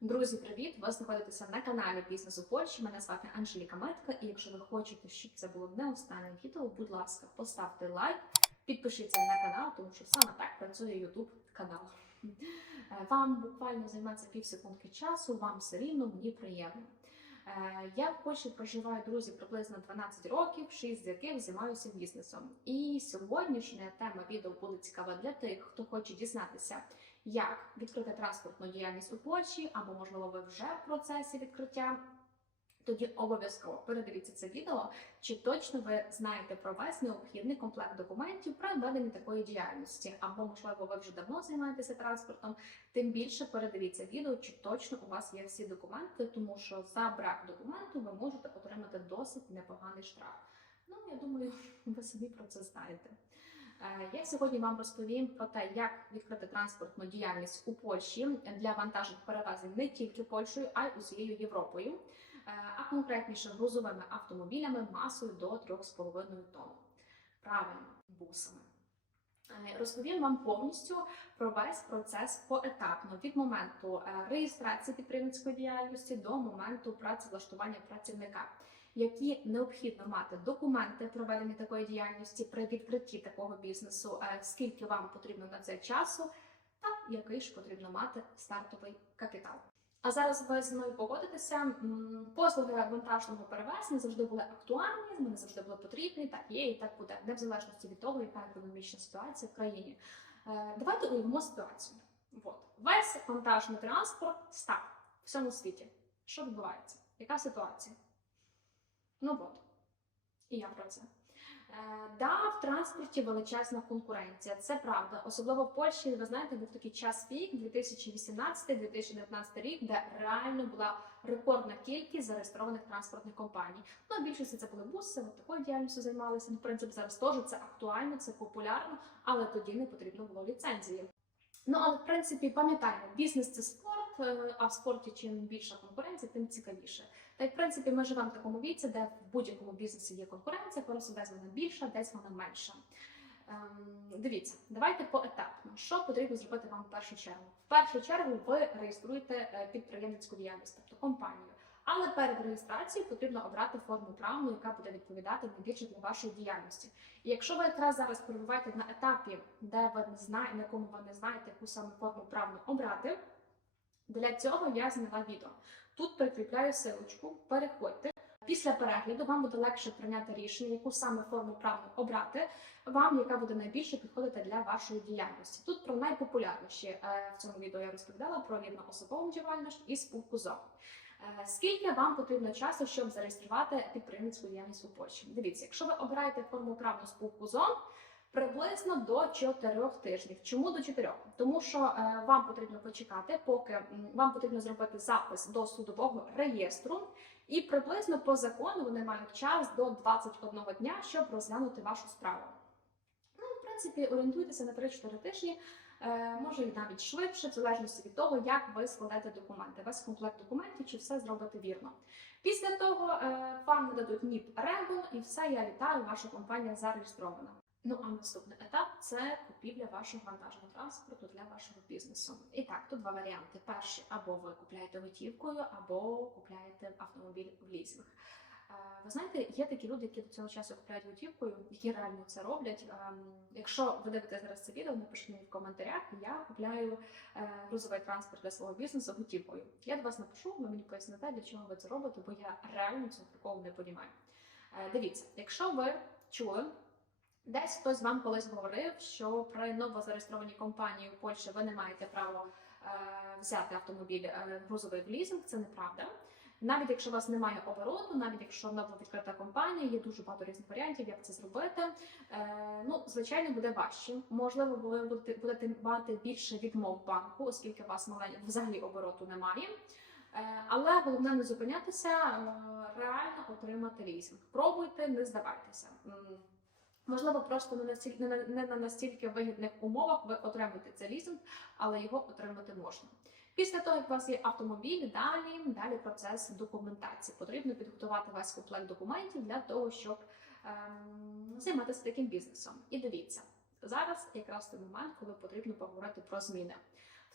Друзі, привіт! Ви знаходитеся на каналі Бізнес у Польщі. Мене звати Анжеліка Метка. І якщо ви хочете, щоб це було не останнє відео, будь ласка, поставте лайк, підпишіться на канал, тому що саме так працює YouTube канал. Е, Вам буквально займається пів секундки часу, вам все рівно, мені приємно. Е, Я в Польщі проживаю, друзі, приблизно 12 років, 6 з яких займаюся бізнесом. І сьогоднішня тема відео буде цікава для тих, хто хоче дізнатися, як відкрити транспортну діяльність у Польщі, або, можливо, ви вже в процесі відкриття. Тоді обов'язково передивіться це відео, чи точно ви знаєте про весь необхідний комплект документів про ведення такої діяльності, або, можливо, ви вже давно займаєтеся транспортом. Тим більше передивіться відео, чи точно у вас є всі документи, тому що за брак документу ви можете отримати досить непоганий штраф. Ну, я думаю, ви самі про це знаєте. Е, Я сьогодні вам розповім про те, як відкрити транспортну діяльність у Польщі для вантажних перевезень не тільки Польщею, а й усією Європою, Е, а конкретніше грузовими автомобілями масою до 3,5 тонн. Правильно, бусами. Е, Розповім вам повністю про весь процес поетапно від моменту реєстрації підприємницької діяльності до моменту працевлаштування працівника які необхідно мати документи проведення такої діяльності при відкритті такого бізнесу, е, скільки вам потрібно на це часу, та який ж потрібно мати стартовий капітал. А зараз ви зі мною погодитеся. Послуги вантажного перевезення завжди були актуальні, вони завжди були потрібні. Так є і так буде, не в залежності від того, яка економічна ситуація в країні. Е, Давайте уявимо ситуацію. От весь вантажний транспорт став в всьому світі. Що відбувається? Яка ситуація? Ну от, і я про це. Е, да, в транспорті величезна конкуренція. Це правда. Особливо в Польщі, ви знаєте, був такий час пік 2018-2019 рік, де реально була рекордна кількість зареєстрованих транспортних компаній. Ну, більшості це були буси, от такою діяльністю займалися. Ну, в принципі, зараз теж це актуально, це популярно, але тоді не потрібно було ліцензії. Ну, але в принципі, пам'ятаємо, бізнес це спорт, е, а в спорті чим більша конкуренція, тим цікавіше. Та й в принципі ми живемо в такому віці, де в будь-якому бізнесі є конкуренція, просто десь вона більша, десь вона менша. Ем, дивіться, давайте поетапно. Що потрібно зробити вам в першу чергу? В першу чергу ви реєструєте е, підприємницьку діяльність, тобто компанію. Але перед реєстрацією потрібно обрати форму правну, яка буде відповідати найбільше для вашої діяльності. І якщо ви якраз зараз перебуваєте на етапі, де ви не знаєте, на якому ви не знаєте, яку саме форму правну обрати, для цього я зняла відео. Тут прикріпляю силочку, переходьте. Після перегляду вам буде легше прийняти рішення, яку саме форму правну обрати, вам, яка буде найбільше підходити для вашої діяльності. Тут про найпопулярніші е, в цьому відео я розповідала про рівноособову діяльність і спілку ЗО. Е, Скільки вам потрібно часу, щоб зареєструвати підприємницьку діяльність у Польщі? Дивіться, якщо ви обираєте форму правну спілку ЗО, приблизно до 4 тижнів. Чому до 4? Тому що е, вам потрібно почекати, поки вам потрібно зробити запис до судового реєстру, і приблизно по закону вони мають час до 21 дня, щоб розглянути вашу справу. Ну, в принципі, орієнтуйтеся на 3-4 тижні. Е, може і навіть швидше, в залежності від того, як ви складете документи, весь комплект документів, чи все зробите вірно. Після того е, вам нададуть НІП Регул, і все, я вітаю, ваша компанія зареєстрована. Ну а наступний етап це купівля вашого вантажного транспорту для вашого бізнесу. І так, тут два варіанти: перший або ви купляєте готівкою, або купляєте автомобіль в лізинг. Е, Ви знаєте, є такі люди, які до цього часу купляють готівкою, які реально це роблять. Ем, Якщо ви дивитесь зараз це відео, напишіть мені в коментарях. Я купляю е, грузовий транспорт для свого бізнесу готівкою. Я до вас напишу, ви мені поясните, для чого ви це робите, бо я реально цього такого не розумію. Дивіться, якщо ви чули. Десь хтось вам колись говорив, що при новозареєстрованій компанії в Польщі ви не маєте права е, взяти автомобіль е, грузовий в лізинг. Це неправда. Навіть якщо у вас немає обороту, навіть якщо нововідкрита компанія, є дуже багато різних варіантів, як це зробити. Е, ну, звичайно, буде важче. Можливо, ви будете, будете мати більше відмов банку, оскільки у вас маленький взагалі обороту немає. Е, але головне не зупинятися, е, реально отримати лізинг. Пробуйте, не здавайтеся. Можливо, просто не настільки не на- не на настільки вигідних умовах ви отримуєте цей лізинг, але його отримати можна. Після того, як у вас є автомобіль, далі далі процес документації. Потрібно підготувати весь комплект документів для того, щоб ем, займатися таким бізнесом. І дивіться, зараз якраз той момент, коли потрібно поговорити про зміни.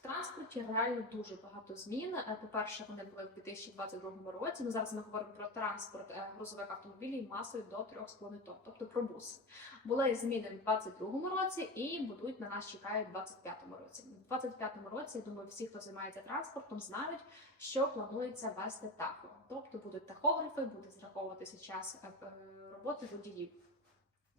Транспорті реально дуже багато змін. Е, По-перше, вони були в 2022 році. Ну зараз ми говоримо про транспорт е, грузових автомобілів масою до 3,5 тонн, тобто про бус. Були зміни в 2022 році і будуть на нас чекають в 2025 році. У 2025 році, я думаю, всі, хто займається транспортом, знають, що планується вести тахо. Тобто будуть тахографи, буде зраховуватися час е, роботи водіїв.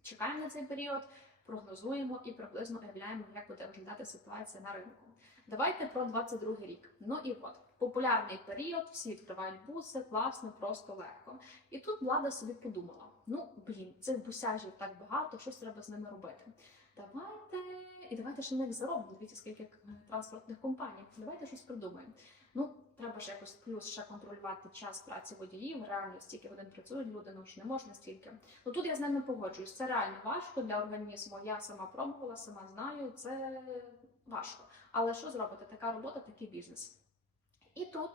Чекаємо на цей період, прогнозуємо і приблизно уявляємо, як буде виглядати ситуація на ринку. Давайте про 22 рік. Ну і от популярний період, всі відкривають буси, класно, просто легко. І тут влада собі подумала: ну блін, цих бусяжів так багато, щось треба з ними робити. Давайте і давайте ще них заробимо. Дивіться, скільки е, транспортних компаній. Давайте щось придумаємо. Ну, треба ж якось плюс ще контролювати час праці водіїв, реально стільки годин працюють люди, ну ж не можна стільки. Ну тут я з ними погоджуюсь. Це реально важко для організму. Я сама пробувала, сама знаю, це важко. Але що зробити? Така робота, такий бізнес. І тут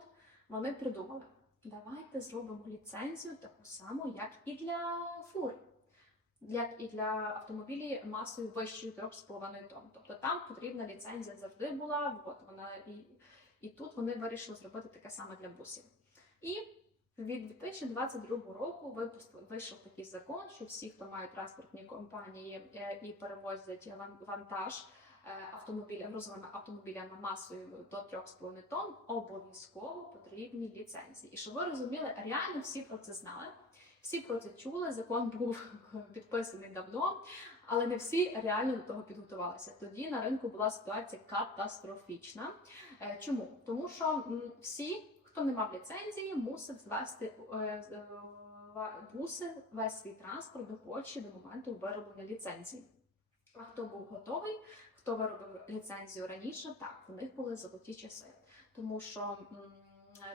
вони придумали: давайте зробимо ліцензію таку саму, як і для фур, як і для автомобілів масою вищою 3,5 тонн. Тобто там потрібна ліцензія завжди була. От вона і, і тут вони вирішили зробити таке саме для бусів. І від 2022 року випустили вийшов такий закон, що всі, хто мають транспортні компанії е, і перевозять ван- вантаж е, автомобіля грузовими автомобілями масою до 3,5 тонн, обов'язково потрібні ліцензії. І щоб ви розуміли, реально всі про це знали. Всі про це чули. Закон був підписаний давно, але не всі реально до того підготувалися. Тоді на ринку була ситуація катастрофічна. Е, Чому? Тому що всі, хто не мав ліцензії, мусив звести з- е, буси весь свій транспорт до Польщі до моменту вироблення ліцензії. А хто був готовий, хто виробив ліцензію раніше, так, у них були золоті часи. Тому що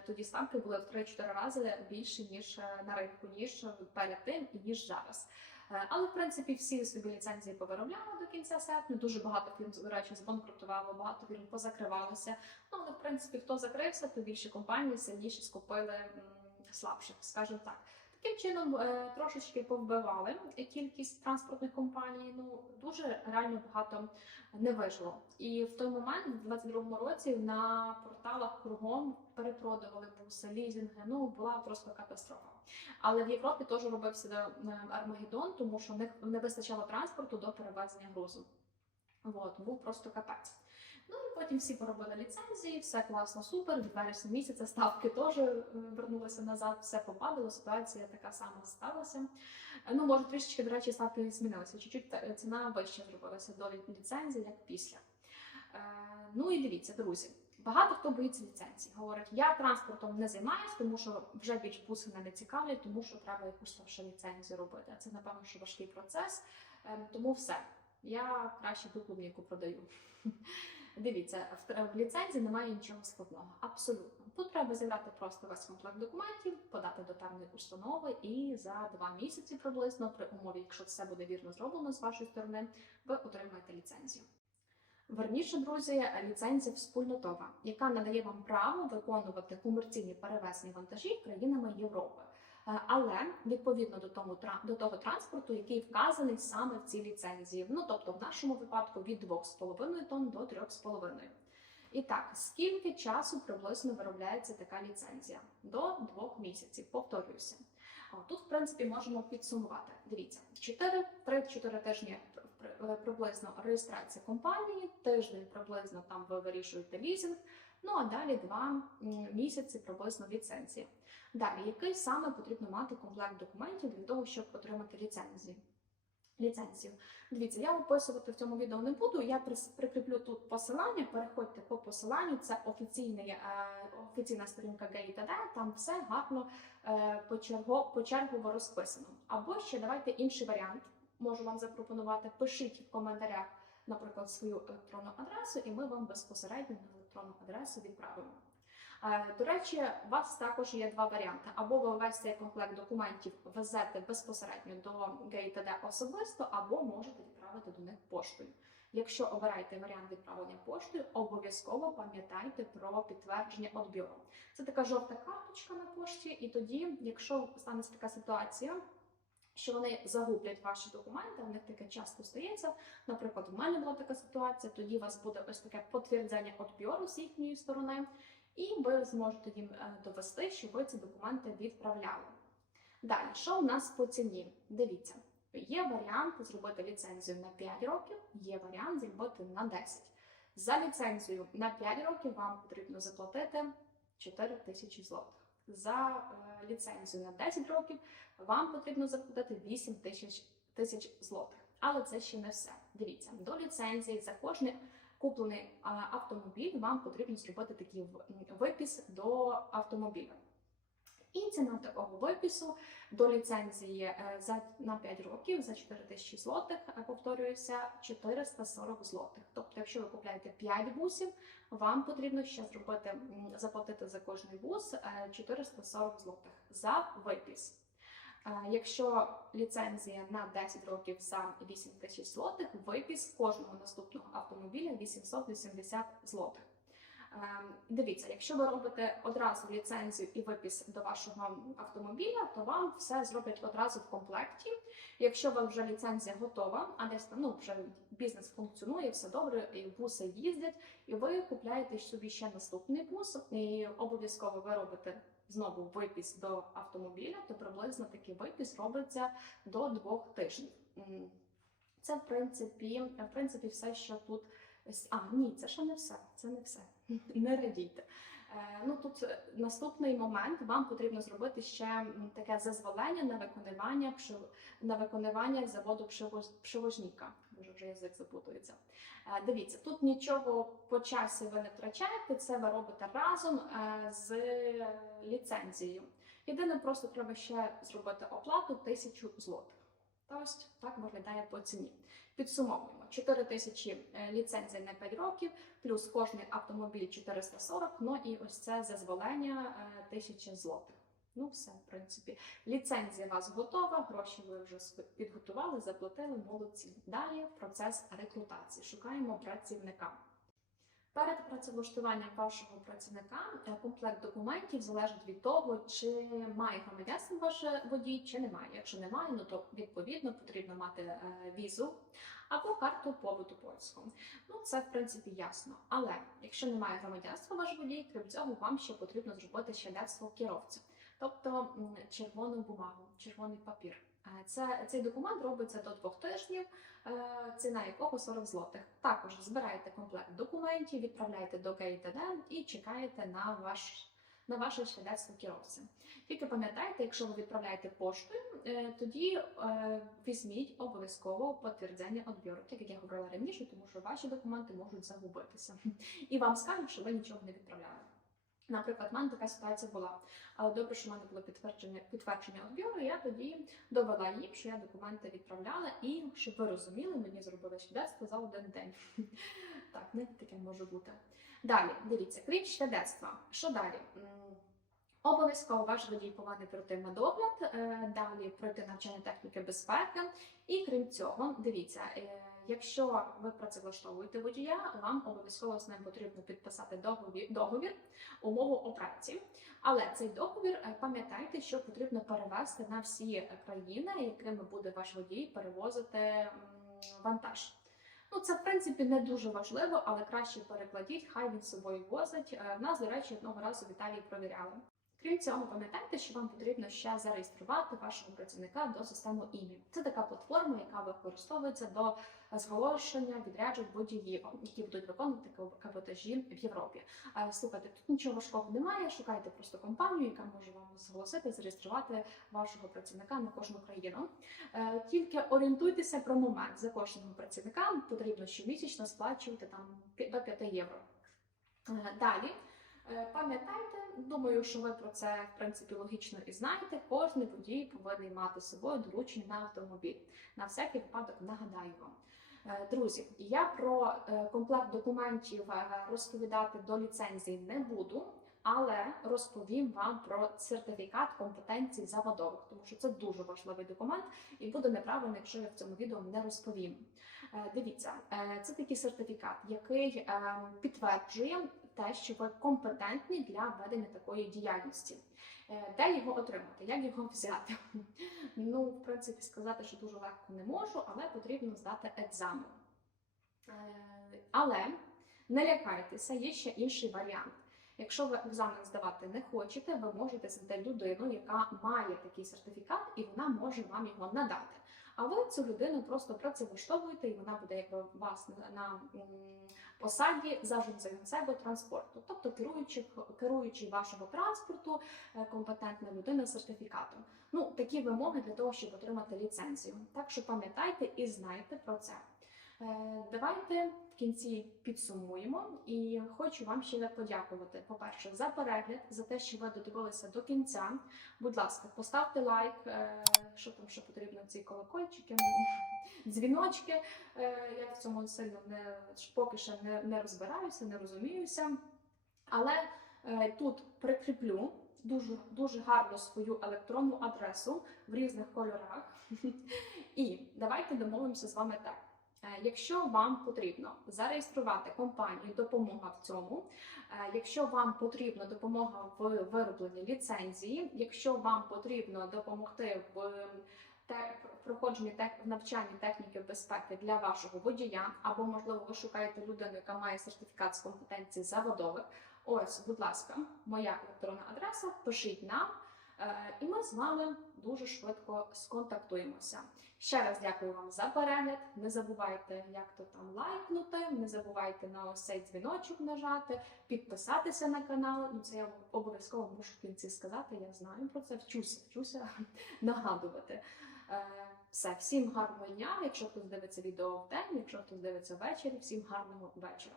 тоді ставки були в 3-4 рази більші, ніж е, на ринку, ніж перед тим і ніж зараз. Е, Але в принципі всі собі ліцензії повиробляли до кінця серпня. Дуже багато фірм, до речі, збанкрутувало, багато фірм позакривалося. Ну але в принципі, хто закрився, то більше компанії сильніше скупили слабших, скажімо так. Таким чином е, трошечки повбивали кількість транспортних компаній. Ну дуже реально багато не вижило. І в той момент, в 22-му році, на порталах кругом перепродували буси, лізінги. Ну була просто катастрофа. Але в Європі теж робився е, Армагеддон, тому що не вистачало транспорту до перевезення грузу. От, був просто капець. Ну і потім всі поробили ліцензії, все класно, супер. Від вересня місяця ставки теж е, вернулися назад, все попадало, ситуація така сама сталася. Е, Ну, може, трішечки, до речі, ставки змінилися. Чуть-чуть ціна вища зробилася до лі- ліцензії, як після. Е, Ну і дивіться, друзі. Багато хто боїться ліцензії. Говорить, я транспортом не займаюсь, тому що вже більш буси мене не цікавлять, тому що треба якусь там ліцензію робити. А це, напевно, що важкий процес. Е, Тому все. Я краще ту клубніку продаю. Дивіться, в, ліцензії немає нічого складного. Абсолютно. Тут треба зібрати просто весь комплект документів, подати до певної установи, і за два місяці приблизно, при умові, якщо все буде вірно зроблено з вашої сторони, ви отримаєте ліцензію. Верніше, друзі, ліцензія wspólnotowa, яка надає вам право виконувати комерційні перевезення вантажів країнами Європи. Е, Але відповідно до тра- до того транспорту, який вказаний саме в цій ліцензії. Ну тобто, в нашому випадку від 2,5 тонн до 3,5. І так, скільки часу приблизно виробляється така ліцензія? До двох місяців. Повторююся. Тут, в принципі, можемо підсумувати. Дивіться, 4, 3-4 тижні е, приблизно реєстрація компанії, тиждень приблизно там ви вирішуєте лізинг, ну а далі 2 місяці приблизно ліцензія. Далі, який саме потрібно мати комплект документів для того, щоб отримати ліцензію? Ліцензію. Дивіться, я описувати в цьому відео не буду. Я прикріплю тут посилання. Переходьте по посиланню. Це офіційний, е, офіційна сторінка GateD, Там все гарно е, почерго, почергово розписано. Або ще давайте інший варіант. Можу вам запропонувати. Пишіть в коментарях, наприклад, свою електронну адресу, і ми вам безпосередньо на електронну адресу відправимо. Е, До речі, у вас також є два варіанти: або ви весь цей комплект документів везете безпосередньо до GateD особисто, або можете відправити до них поштою. Якщо обираєте варіант відправлення поштою, обов'язково пам'ятайте про підтвердження відбіру. Це така жовта карточка на пошті, і тоді, якщо станеться така ситуація, що вони загублять ваші документи. У них таке часто стається. Наприклад, у мене була така ситуація. Тоді у вас буде ось таке підтвердження відбору з їхньої сторони, і ви зможете їм е, довести, що ви ці документи відправляли. Далі, що у нас по ціні? Дивіться, є варіант зробити ліцензію на 5 років, є варіант зробити на 10. За ліцензію на 5 років вам потрібно заплатити 4 тисячі злотих. За е, ліцензію на 10 років вам потрібно заплатити 8 тисяч тисяч злотих. Але це ще не все. Дивіться, до ліцензії за кожний куплений автомобіль вам потрібно зробити такий випис до автомобіля. І ціна такого випису до ліцензії е, за на 5 років за 4 тисячі злотих, е, повторююся, 440 злотих. Тобто, якщо ви купляєте 5 бусів, вам потрібно ще зробити заплатити за кожний бус е, 440 злотих за випис. Е, Якщо ліцензія на 10 років за 8 тисяч злотих, випис кожного наступного автомобіля 880 злотих. Ем, Дивіться, якщо ви робите одразу ліцензію і випис до вашого автомобіля, то вам все зроблять одразу в комплекті. Якщо у вас вже ліцензія готова, а десь ну вже бізнес функціонує, все добре, і буси їздять, і ви купляєте собі ще наступний бус, і обов'язково ви робите знову випис до автомобіля, то приблизно такий випис робиться до двох тижнів. Це в принципі, в принципі, все, що тут. Ось- А, ні, це ще не все. Це не все. Не радійте. Е, Ну тут е, наступний момент вам потрібно зробити ще таке зазволення на виконування на виконування заводу пшивожніка. Може, вже язик запутується. Е, Дивіться, тут нічого по часі ви не втрачаєте. Це ви робите разом з ліцензією. Єдине, просто треба ще зробити оплату тисячу злотих. Ось так виглядає по ціні. Підсумовуємо: 4 тисячі е, ліцензій на 5 років, плюс кожний автомобіль 440, ну і ось це зазволення е, 1000 злотих. Ну, все, в принципі. Ліцензія у вас готова, гроші ви вже підготували, заплатили, молодці. Далі процес рекрутації. Шукаємо працівника. Перед працевлаштуванням вашого працівника е, комплект документів залежить від того, чи має громадянство ваш водій, чи немає. Якщо немає, ну то відповідно потрібно мати е, візу або карту побуту польську. Ну це в принципі ясно. Але якщо немає громадянства ваш водій, крім цього, вам ще потрібно зробити свідоцтво керовця, тобто червону бумагу, червоний папір. Е, Це цей документ робиться до двох тижнів, е, ціна якого 40 злотих. Також збираєте комплект документів, відправляєте до ГІТД і чекаєте на ваш. На ваше свідоцтво керовця. Тільки пам'ятайте, якщо ви відправляєте поштою, е, тоді візьміть обов'язково підтвердження відбору, так як я говорила раніше, тому що ваші документи можуть загубитися. І вам скажуть, що ви нічого не відправляли. Наприклад, в мене така ситуація була. Але добре, що в мене було підтвердження підтвердження відбору. Я тоді довела їм, що я документи відправляла, і щоб ви розуміли, мені зробили свідоцтво за один день. Так, не таке може бути. Далі, дивіться, крім свідоцтва, що далі? Обов'язково ваш водій повинен пройти медогляд, е, далі пройти навчання техніки безпеки. І крім цього, дивіться, е, якщо ви працевлаштовуєте водія, вам обов'язково з ним потрібно підписати договір, договір умову о праці. Але цей договір е, пам'ятайте, що потрібно перевести на всі е, країни, якими буде ваш водій перевозити вантаж. Ну, це в принципі не дуже важливо, але краще перекладіть, хай він з собою возить. Е, нас, до речі, одного разу в Італії провіряли. Крім цього, пам'ятайте, що вам потрібно ще зареєструвати вашого працівника до системи імі. Це така платформа, яка використовується до зголошення відряджень водіїв, які будуть виконувати каб- каботажі в Європі. Слухайте, тут нічого важкого немає. Шукайте просто компанію, яка може вам зголосити, зареєструвати вашого працівника на кожну країну. Е, Тільки орієнтуйтеся про момент за кожного працівника. Потрібно щомісячно сплачувати там до 5 євро. Е, Далі. Е, Пам'ятайте, думаю, що ви про це в принципі логічно і знаєте. Кожен водій повинен мати з собою доручення на автомобіль. На всякий випадок нагадаю вам. Е, Друзі, я про е, комплект документів е, розповідати до ліцензії не буду, але розповім вам про сертифікат компетенцій заводових, тому що це дуже важливий документ, і буде неправильно, якщо я в цьому відео не розповім. Дивіться, це такий сертифікат, який е, підтверджує те, що ви компетентні для ведення такої діяльності. Е, Де його отримати? Як його взяти? Ну, в принципі, сказати, що дуже легко не можу, але потрібно здати екзамен. Е, Але не лякайтеся, є ще інший варіант. Якщо ви екзамен здавати не хочете, ви можете знайти людину, яка має такий сертифікат, і вона може вам його надати. А ви цю людину просто працевлаштовуєте, і вона буде якби вас на, на посаді за себе транспорту, тобто керуючи, керуючий вашого транспорту, е, компетентна людина з сертифікатом. Ну такі вимоги для того, щоб отримати ліцензію. Так що пам'ятайте і знайте про це. Е, Давайте в кінці підсумуємо і хочу вам ще подякувати. По-перше, за перегляд, за те, що ви додивилися до кінця. Будь ласка, поставте лайк, е, що там ще потрібно, ці колокольчики, дзвіночки. Е, Я в цьому сильно не поки що не, не розбираюся, не розуміюся. Але тут прикріплю дуже дуже гарно свою електронну адресу в різних кольорах. І давайте домовимося з вами так. Е, Якщо вам потрібно зареєструвати компанію допомога в цьому, е, якщо вам потрібна допомога в виробленні ліцензії, якщо вам потрібно допомогти в проходженні навчання техніки безпеки для вашого водія, або можливо ви шукаєте людину, яка має сертифікат з компетенцій заводових. Ось, будь ласка, моя електронна адреса. Пишіть нам, і ми з вами дуже швидко сконтактуємося. Ще раз дякую вам за перегляд. Не забувайте, як то там лайкнути, не забувайте на ось цей дзвіночок нажати, підписатися на канал. Ну це я обов'язково мушу в кінці сказати. Я знаю про це, вчуся, вчуся нагадувати. Е, Все, всім гарного дня. Якщо хтось дивиться відео в день, якщо хтось дивиться ввечері, всім гарного вечора.